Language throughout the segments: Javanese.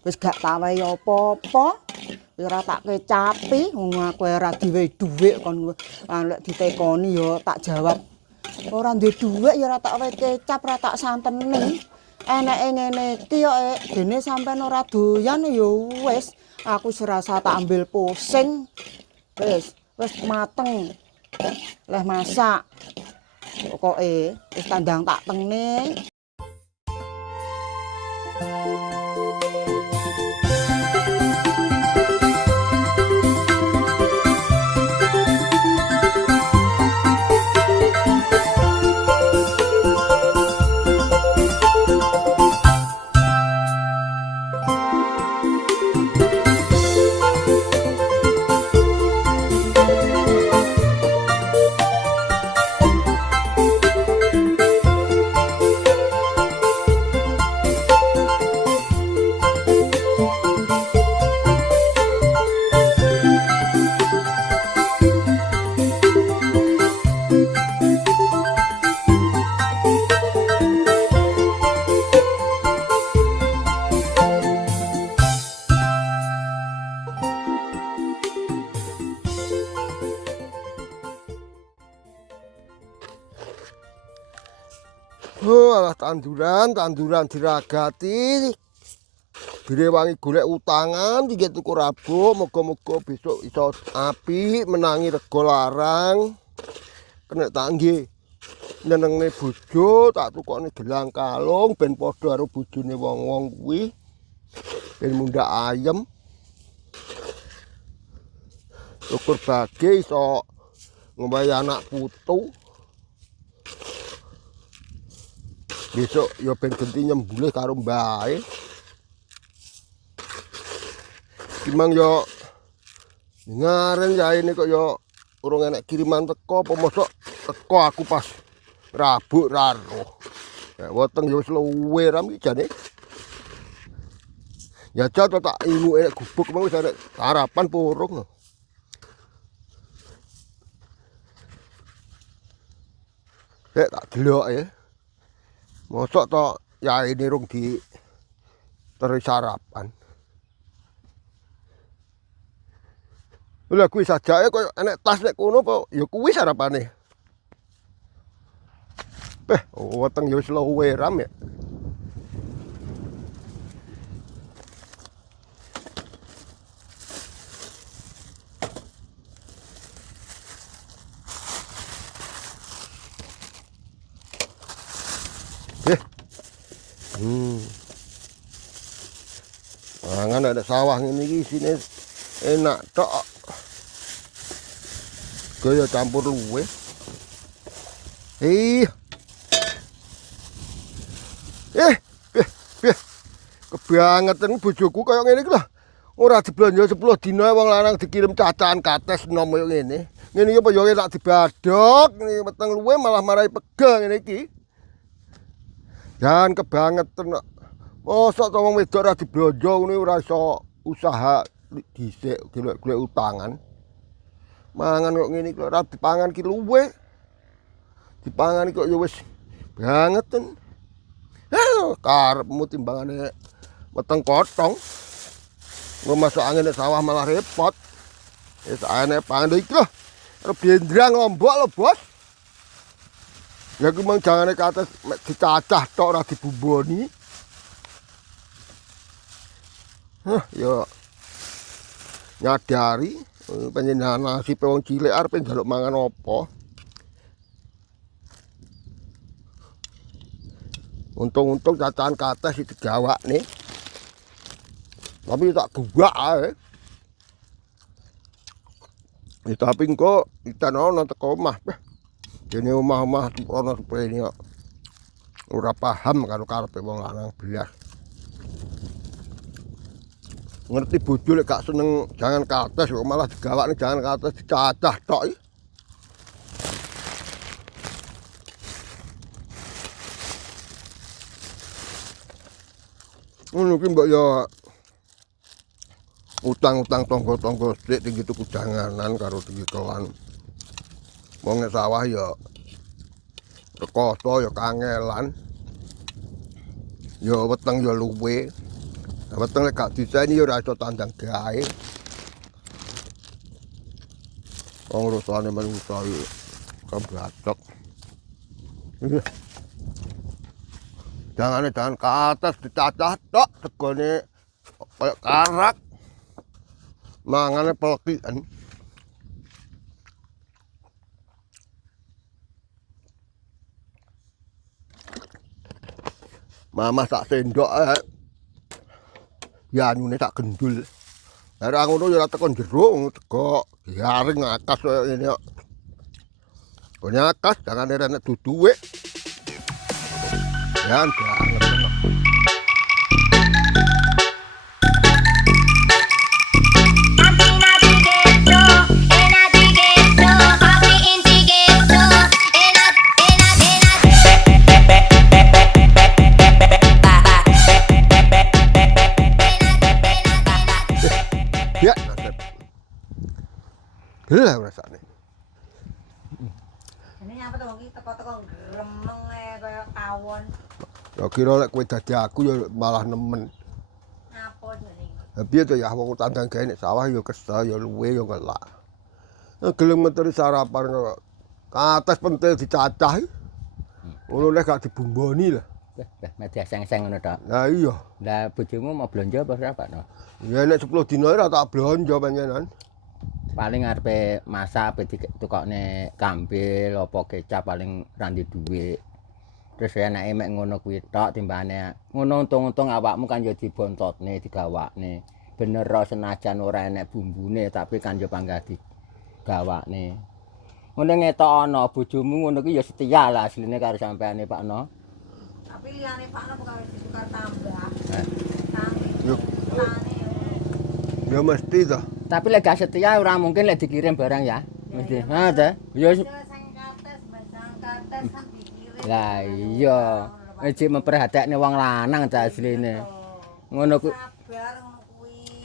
Wis gak tawehi apa-apa. Wis ora tak kecapi wong aku ora duwe dhuwit kon lek ditekoni ya tak jawab ora duwe dhuwit ya ora tak wehi kecap ora tak santeni. Eneke ngene iki kok dene sampean ora doyan ya wis aku serasa tak ambil pusing. Wis mateng. Leh masak. Pokoke wis tandang tak tengne. Alah tanduran diragati. Direwangi golek utangan iki tuku rabuk, muga-muga besok iso apik menangi rego larang. Kena tak nggih nyenengne bojo, tak tukokne gelang kalung ben padha karo bojone wong-wong kuwi. Ben mundhak ayem. Syukur bage iso ngombahi anak putu. Besok ya ben genti nyembulih karo mbahe. Kimang yo ngaren ya ini kok yo urung enek kiriman teko apa mosok teko aku pas rabuk ra roh. Ya weteng yo wis luwe ram iki jane. Ya jatuh tak ilmu enek gubuk mau wis enek harapan purung. Tak delok ya. Mosok tok ya ini rung di terus sarapan. Lha kuwi sajake koyo enek tas nek kono apa ya kuwi sarapane. Weteng ya wis luwe ram ya. Mangan ada sawah ngene iki isine enak tok. Kaya campur luwe. Kebangetan bojoku kaya ngene iki lho. Ora diblanja 10 dina wong lanang dikirim cacahan kates nom kaya ngene. Ngene iki apa ya tak dibadhok, weteng luwe malah marahi pegel ngene iki. Jangan kebangetan kok. Mosok to wong wedok ora diblanja ngene ora iso usaha dhisik golek-golek utangan. Mangan kok ngene iki ora dipangan ki luwe. Dipangan kok ya wis bangeten. Karepmu timbangane weteng kotong. Nggo masuk angin nek sawah malah repot. Wis ane pangan iki lho. Arep blendrang lombok lho, Bos. Ya ku mung jangane kates dicacah tok ora dibumboni. Ya nyadari panjenengan nasib wong cilik arep njaluk mangan apa. Untung-untung cacahan kates iki digawakne. Tapi tak buak ae. Tapi engko ikan ono teko omah. Dene omah-omah ono sprene kok. Ora paham karo karepe wong lanang belas. Ngerti bojo lek gak seneng jangan kates kok malah digawakne jangan kates dicacah tok iki. Ngono ki mbok ya utang-utang tangga-tangga sik tinggi tuku janganan karo tinggi kelan. Wong sawah ya rekoso ya kangelan. Ya weteng ya luwe. Weteng lek gak diseni ya ora iso tandang gawe. Wong rusane menungso iki keblacok. Jangan ke atas dicacah tok tegone kayak karak. Mangane pelekian. Mama sak sendok ya anune tak gendul. Lah ngono ya ora tekan jero teko garing akas koyo ngene kok. Kok nyakas jangan enek duduwe. Ya banget. Ya, nasib. Gila rasane. Ini nyapa tuh iki teko-teko gremeng kaya kawon. Ya kira lek kowe dadi aku ya malah nemen. Nyapa jane. Lah piye to ya wong tandang gawe nek sawah ya kesel ya luwe ya ngelak. Gelem meteri sarapan kok. Kates pentil dicacah. Ngono lek gak dibumboni lah. Media seng-seng ngono tok. Lah iya. Lah bojomu mau blonjo apa ora, Pak? No? Ya nek 10 dina ora tak blonjo panjenengan. Paling arepe masak ape ditukokne kambil apa kecap paling randi dhuwit. Terus enake mek ngono kuwi tok timbane ngono untung-untung awakmu kan ya dibontotne, digawakne. Bener senajan ora enek bumbune tapi kan ya panggah digawakne. Ngono ngetok ana bojomu ngono kuwi ya setia lah asline karo sampeane Pak No. Tapi liyane Pak No kok wis ditukar tambah. Yo. Ya mesti toh. Tapi lek gak setia ora mungkin lek dikirim barang ya. Mesti. Ha ta? Ya lah iya. Iki memperhatekne wong lanang ta asline. Ngono ku sabar ngono kuwi.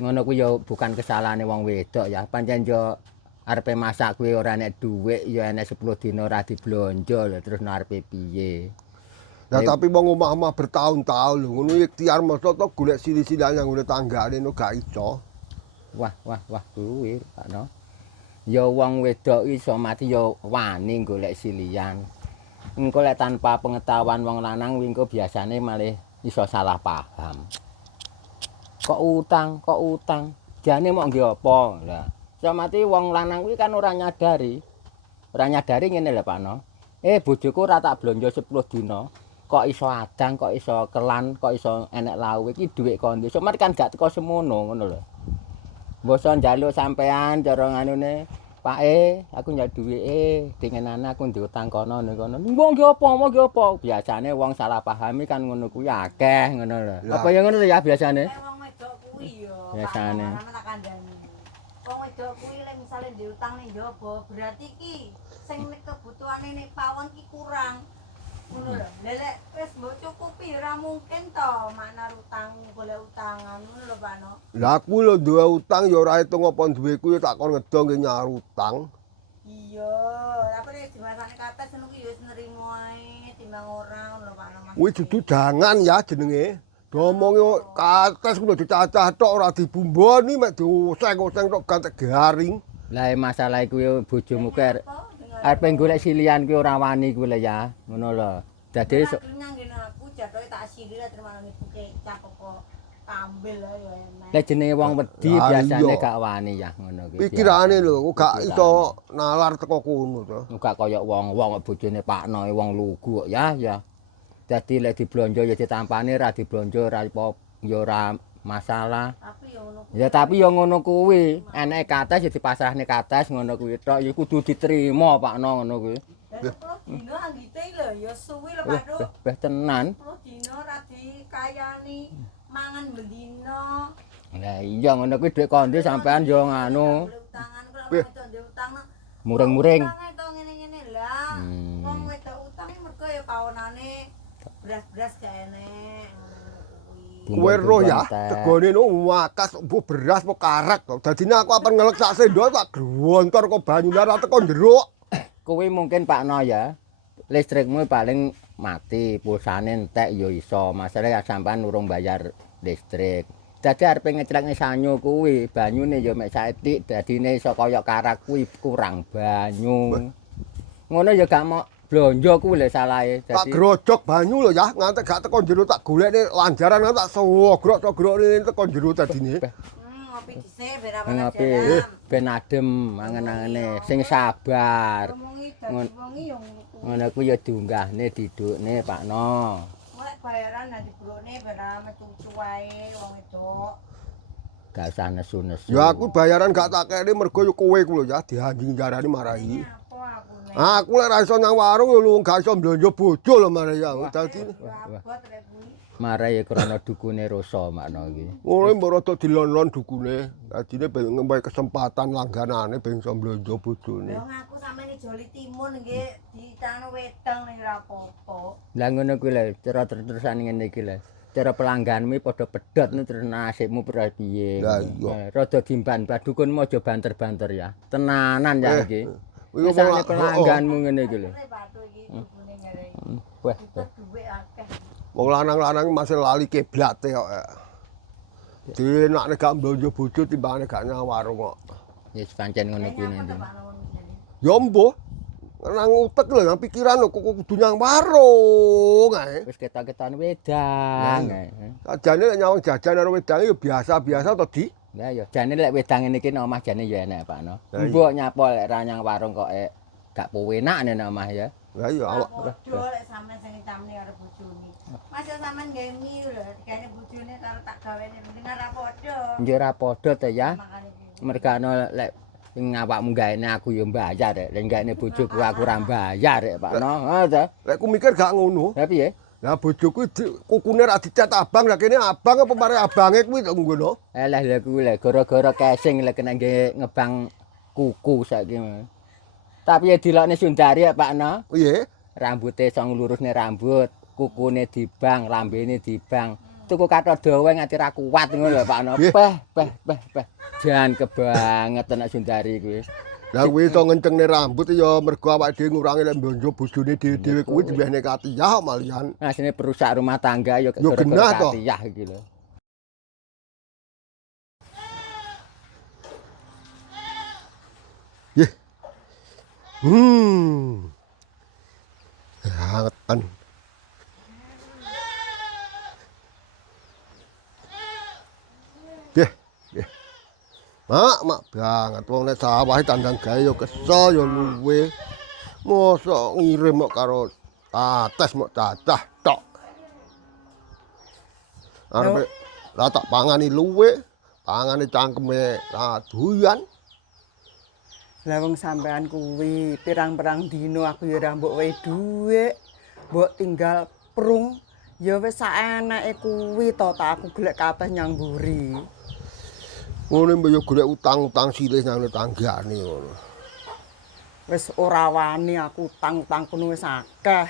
ngono ku ya bukan kesalahane wong wedok ya. Pancen yo arepe masak kuwi ora enek dhuwit ya enek 10 dina ora diblonjo lho terus arepe piye. Nah tapi wong omah-omah bertahun-tahun lho ngono ikhtiar masa to golek sili-silan nang ngene tanggane no gak iso. Wah kuwi Pak No. Ya wong wedok iso mati ya wani golek silian. Engko lek tanpa pengetahuan wong lanang wingko biasane malih iso salah paham. Kok utang. Jane mok nggih apa? Lah, iso mati wong lanang kuwi kan ora nyadari. Ora nyadari ngene lho Pak No. Bojoku ora tak blonjo 10 dina. Kok iso adang, kok iso kelan, kok iso enek lawe iki dhuwit kondi. Somat kan gak teko semono ngono lho. Mbasa njaluk sampean cara nganune, Pak aku njaluk dhuwit dingenane aku diutang kono ning kono. Mbok nggih apa? Biasane wong salah pahami kan ngono kuwi akeh ngono lho. Apa ya ngono lho ya biasane? Wong wedok kuwi ya. Biasane. Tak kandhani. Wong wedok kuwi lek misale diutang ning njaba, berarti ki sing kebutuhane nek pawon ki kurang. Ngono lho. Lek wis mbok cukupi ora mungkin to makna utang golek utangan ngono lho Pak No. Lah aku lho duwe utang ya ora hitung apa duweku ya tak kon ngedong nggih nyar utang. Iya, tapi nek dimasakne kates ngono ki ya wis nrimo ae timbang ora ngono lho Pak No. Kuwi dudu jangan ya jenenge. Domonge kates kuwi dicacah tok ora dibumboni mek dioseng-oseng tok gantek garing. Lah masalah kuwi bojomu ki arepe golek silian kuwi ora wani kuwi lho ya. Ngono lho. Dadi nyanggen aku jatuhe tak sili lah terima niku kecap apa kambil ya enak. lek jenenge wong wedi Lah, biasane iya. gak wani ya ngono kuwi. Pikirane lho gak iso nalar teko kono to. Gak kaya wong bojone Pak No wong lugu kok ya. Dadi lek diblonjo ya ditampani ra diblonjo ora ya ora masalah. Tapi ya ngono Ya tapi ya ngono kuwi. Eneke kates ya dipasrahne kates ngono kuwi tok ya kudu diterima Pak No ngono kuwi. Dan 10 dino anggite lho ya suwi lho Pak Duk. Beh tenan. 10 dino ora dikayani mangan bendino. Lah iya ngono kuwi dhuwit kondi sampean yo nganu Golek utangan kok wedok ndek utang. muring-muring. Utange to ngene-ngene lah. Wong wedok utang mergo ya pawonane beras-beras gak enek ngono kuwi. Kowe roh ya tegone no wakas mbuh beras apa karak to. Dadine aku apan ngelek sak sendok tak glontor kok banyu ora teko njeruk. Kuwi mungkin Pak No ya. listrikmu paling mati, pulsane entek ya iso. Masalahe sampean urung bayar listrik. Dadi arepe ngeclekne sanyo kuwi, banyune ya mek saithik, dadine iso kaya karak kuwi kurang banyu. Ngono ya gak mau blonjo kuwi lho salahe. Tak Dadi grojok banyu lho ya, nganti gak teko jero tak golekne lanjaran tak sogrok-sogrokne teko jero tadine. Ngopi dhisik ben apa ngopi ben adem angen-angene sing sabar. Ngomongi ya Ngono kuwi ya diunggahne didukne Pakno. mulai bayaran nang dibrokne ben metu wae wong wedok. Gak usah nesu-nesu. Ya aku bayaran gak tak kene mergo yo kowe ku lho ya dianjing jarani marahi. Apa aku nek Aku lek ra iso nang warung yo lu gak iso blonjo bojo lho marahi ya. Dadi abot rek kuwi. Marai krana dukune rasa makno iki. ngono mbok rada dilon-lon dukune. Dadine ben ngembai kesempatan langganane ben iso blonjo bojone. Yo ngaku sampeyan joli timun nggih ditano wedang ning ora apa-apa. Lah ngono kuwi lho, cara terus-terusan ngene iki lho. Cara pelangganmu padha pedhot terus nasibmu piye. Lah iya. Rada dimban dukunmu aja banter-banter ya. Tenanan ya iki. Kuwi Misale ngomong pelangganmu ngene iki lho. Nek batu iki dukune nyare. Wah, Duwe akeh. wong lanang-lanang masih lali kiblate kok. Dienakne gak blonjo bojo timbangane gak nang warung kok. ya pancen ngono kuwi nek. Ya mbuh. Nang utek lho nang pikiran lho kok kudu nyang warung ae. Wis ketok-ketokne wedang. Sajane nek nyawang jajan karo wedange ya biasa-biasa to, Di. Lah ya jane lek wedang ngene iki nang omah jane ya enak Pakno. Lah iya. Mbok nyapa lek ra nyang warung kok gak pewenak nang omah ya. Lah iya awak. Padha lek sampean sing ditamne karo bojone. Masa sampean gawe mie lho, dikene bojone karo tak gawene mending ora padha. Ya ora padha to ya. Makane iki. Mergane lek ing awakmu gaene aku ya mbayar rek. Lek gaene bojoku aku ora mbayar rek Pakno. Ha ta. Lek ku mikir gak ngono. Lah piye? Lah bojoku kukune ra dicat abang, lah kene abang apa mare abange kuwi kok ngono. Lah lha kuwi lek gara-gara casing lek kena ngebang kuku saiki. Tapi ya dilokne Sundari ya Pakno. Piye? Rambute iso nglurusne rambut, kukune dibang, lambene dibang. Tuku kathok dawa nganti ra kuat ngono lho Pakno. Peh. Jan kebanget nek Sundari kuwi. Lah kuwi iso ngencengne rambut ya mergo awake dhewe ngurangi lek blonjo bojone dhewe-dhewe kuwi diwehne katiyah malian. Asline perusak rumah tangga ya Yo genah gara-gara toh. katiyah iki lho. Yeh. Hangetan. Yeh. Mak banget wong nek sawahe tandang gawe ya kesel ya luwe. Mosok ngirim kok karo ates mok cacah tok. Arepe lah tak pangani luwe, pangane cangkeme lah doyan. Lah wong sampean kuwi pirang-pirang dina aku ya ora mbok wehi dhuwit. Mbok tinggal prung ya wis saeneke kuwi to tak aku golek kabeh nyang mburi. Ngene mbok yo golek utang-utang silih nang tanggane ngono. Wis ora wani aku utang-utang kono wis akeh.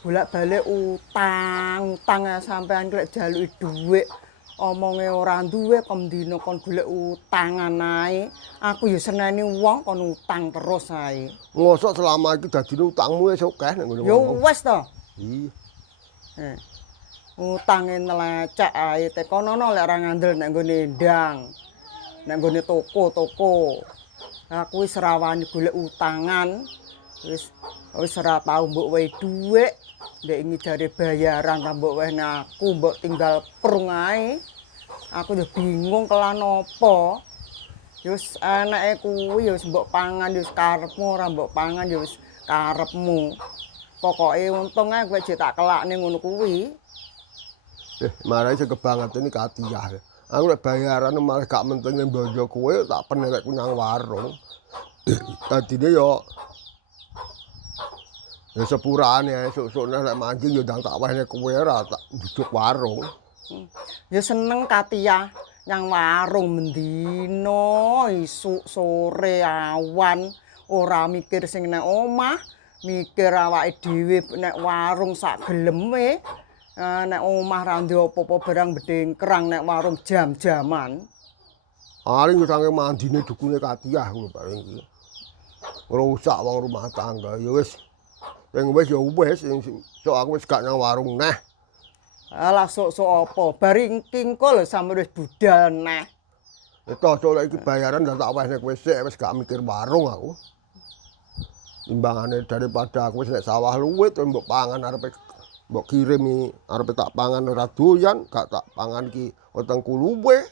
Bolak-balik utang sampean golek jaluki dhuwit. Omonge ora duwe kom dina kon golek utangan ae. Aku ya seneni wong kon utang terus ae. Mosok selama iki dadine utangmu wis akeh nek ngono. Ya wis to. Iya. Utange nelecek ae tekonono lek ora ngandel nek nggone ndang. Nek nggone toko-toko. Aku wis ora wani golek utangan. Wis ora tau mbok wehi dhuwit. Ndek ngidare bayaran ra mbok wehne aku mbok tinggal prung ae. Aku yo bingung kelan apa. Ya wis eneke kuwi ya wis mbok pangan ya wis karepmu ora mbok pangan ya wis karepmu. Pokoke untung ae kowe jek tak kelakne ngono kuwi. Marai sing kebanget ini katiyah. Aku lek bayaran malah gak penting ning blonjo kowe tak penelek nang warung. Dadine yo ya sepurane ae sok-sokne lek mancing yo ndang tak wehne kowe ora tak bujuk warung. Ya seneng katiyah nyang warung mendino isuk sore awan ora mikir sing nek omah, mikir awake dhewe nek warung sak geleme. Nek omah ra ndek apa-apa barang bedengkrang nek warung jam-jaman. Paling yo sange mandine dukune katiyah ngono paling iki. Ngrusak wong rumah tangga ya wis Sing wis ya wis sok aku wis gak nang warung neh. Alah sok-sok apa? Bari kingko lho sampe wis budal neh. Tok lek iki bayaran dah tak wehne kowe sik wis gak mikir warung aku. Timbangane daripada aku wis nek sawah luwih terus mbok pangan arepe mbok kirimi arepe tak pangan ora doyan, gak tak pangan iki wetengku luwih.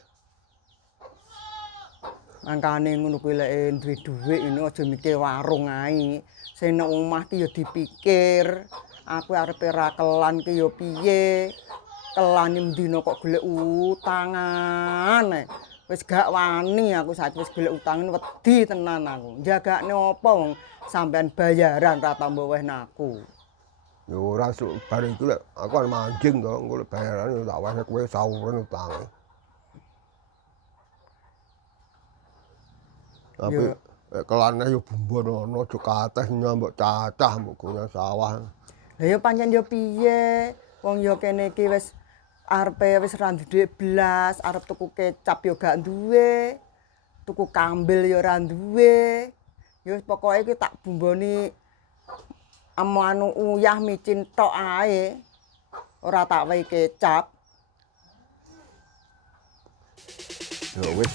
Mangkane ngono kuwi lek duwe dhuwit ngono aja mikir warung ae. Sing nang omah ki ya dipikir, aku arepe ra kelan ki ya piye? Kelane mendina kok golek utangan. Wis gak wani aku saiki wis golek utangan wedi tenan aku. Jagakne apa wong sampean bayaran ra tambah wehne aku. Ya ora sok bar iku lek aku kan manjing to engko lek bayaran ya tak wehne kowe sauren utange. Tapi kelane yo bumbono aja kateh nyambok cacah mbok nang sawah. Lah ya pancen ya piye? Wong ya kene iki wis arepe wis ra duwe blas, arep tuku kecap ya gak duwe. Tuku kambil ya ora duwe. Ya wis pokoke iki tak bumboni anu uyah micin tok ae. Ora tak wehi kecap. Ya wis